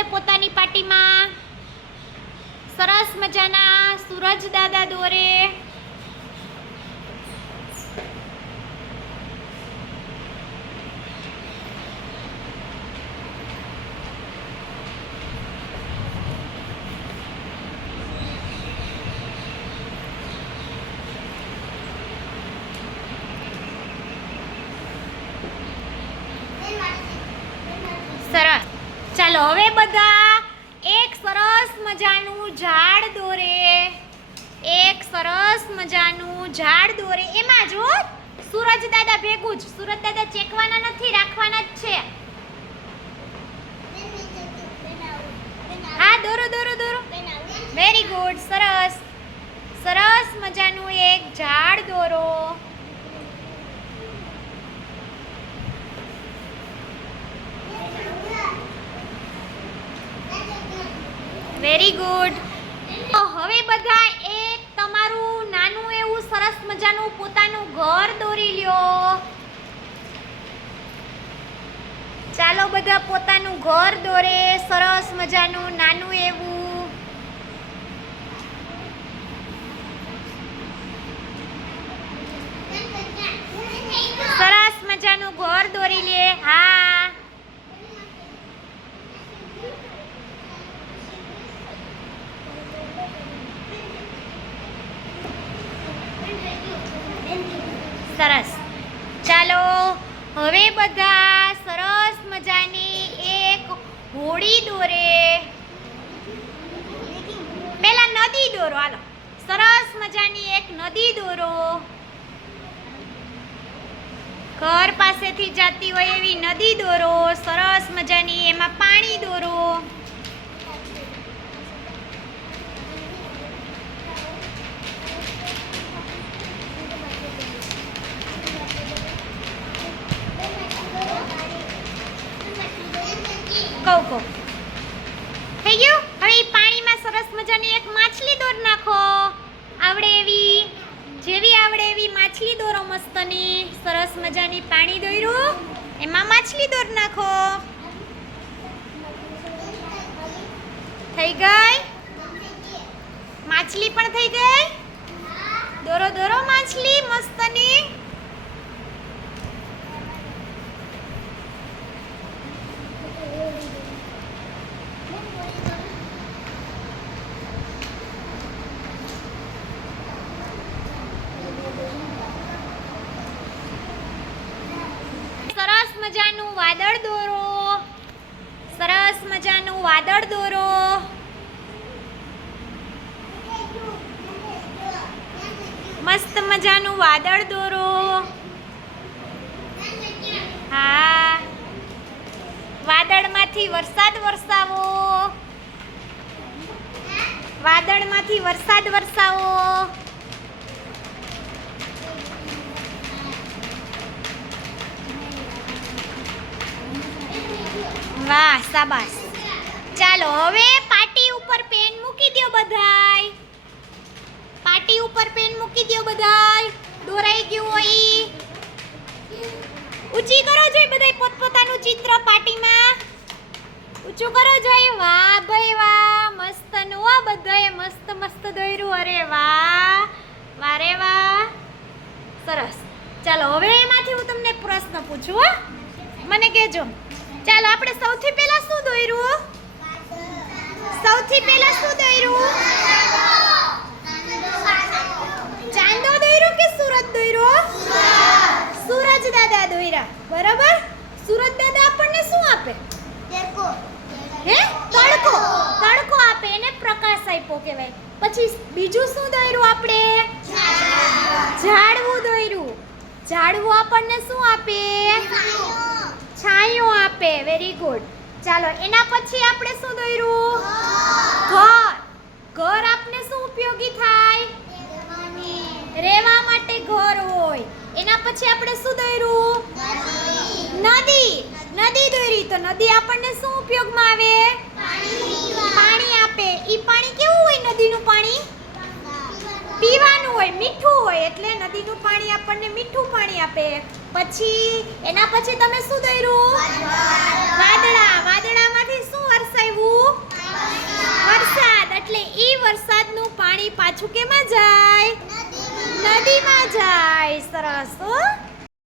દોરે પોતાની પાર્ટીમાં સરસ મજાના સૂરજ દાદા દોરે. સરસ ચાલો હવે બધા એક સરસ મજાનું ઝાડ દોરે. એક સરસ મજાનું ઝાડ દોરે. એમાં જો સૂરજ દાદા ભેગું જ, સૂરજ દાદા ચેકવાના નથી, રાખવાના જ છે. હા, દોરો દોરો દોરો. વેરી ગુડ સરસ. સરસ મજાનું એક ઝાડ દોરો. વેરી ગુડ હવે બધા એક તમારું નાનું એવું સરસ મજાનું પોતાનું ઘર દોરી લ્યો. ચાલો બધા પોતાનું ઘર દોરે, સરસ મજાનું નાનું એવું સરસ મજાનું ઘર દોરી લે હા સરસ. ચાલો, હવે બધા સરસ મજાની એક હોડી દોરે. પેલા નદી દોરો, હાલો. સરસ મજાની એક નદી દોરો. ઘર પાસેથી જતી હોય એવી નદી દોરો, સરસ મજાની એમાં પાણી દોરો. મજાની એક માછલી દોર નાખો. આવડે એવી, જેવી આવડે એવી માછલી દોરો મસ્તની. સરસ મજાની પાણી દોર્યું એમાં માછલી દોર નાખો. થઈ ગઈ? માછલી પણ થઈ ગઈ? દોરો દોરો માછલી મસ્તની સરસ મજાનું વાદળ દોરો. સરસ મજાનું વાદળ દોરો. મસ્ત મજાનું વાદળ દોરો. હા. વાદળમાંથી વરસાદ વરસાવો. વાદળમાંથી વરસાદ વરસાવો. વાહ, શાબાશ. ચાલો, હવે પાટી ઉપર પેન મૂકી દો બધાય. પાટી ઉપર પેન મૂકી દો બધાય. દોરાઈ ગયું હોય. ઊંચી કરો જોઈએ બધાય પોતપોતાનું ચિત્ર પાટીમાં. ઊંચું કરો જોઈએ વાહ, ભાઈ વાહ, મસ્તનું આ બધાએ મસ્ત મસ્ત દોર્યું અરે વાહ વાહ રે વાહ. સરસ. ચાલો, હવે એમાંથી હું તમને પ્રશ્ન પૂછું, હો. મને કહેજો. ચાલો આપણે સૌથી પહેલા શું દોર્યું સૌથી પહેલા શું દોર્યું ચાંદો દોર્યો કે સુરત દોર્યો સૂરજ દાદા દોર્યા બરાબર? સુરત દાદા આપણને શું આપે? હે? તડકો. તડકો આપે એને પ્રકાશ આપ્યો કહેવાય. પછી બીજું શું દોર્યું આપણે? ઝાડવું. દોર્યું ઝાડવું આપણને શું આપે? છાંયો આપે. વેરી ગુડ ચાલો, એના પછી આપણે શું દોર્યું ઘર. ઘર આપને શું ઉપયોગી થાય? રહેવા માટે ઘર હોય. એના પછી આપણે શું દોર્યું નદી. નદી દોરી તો નદી આપણને શું ઉપયોગમાં આવે? પાણી આપે. ઈ પાણી કેવું હોય નદીનું પાણી? પીવાનું હોય. મીઠું હોય. એટલે નદીનું પાણી આપણને મીઠું પાણી આપે. પછી, એના પછી તમે શું દોર્યું વાદળા. વાદળામાંથી શું વરસાવ્યું? વરસાદ. એટલે ઈ વરસાદનું પાણી પાછું કેમાં જાય? નદીમાં જાય. સરસ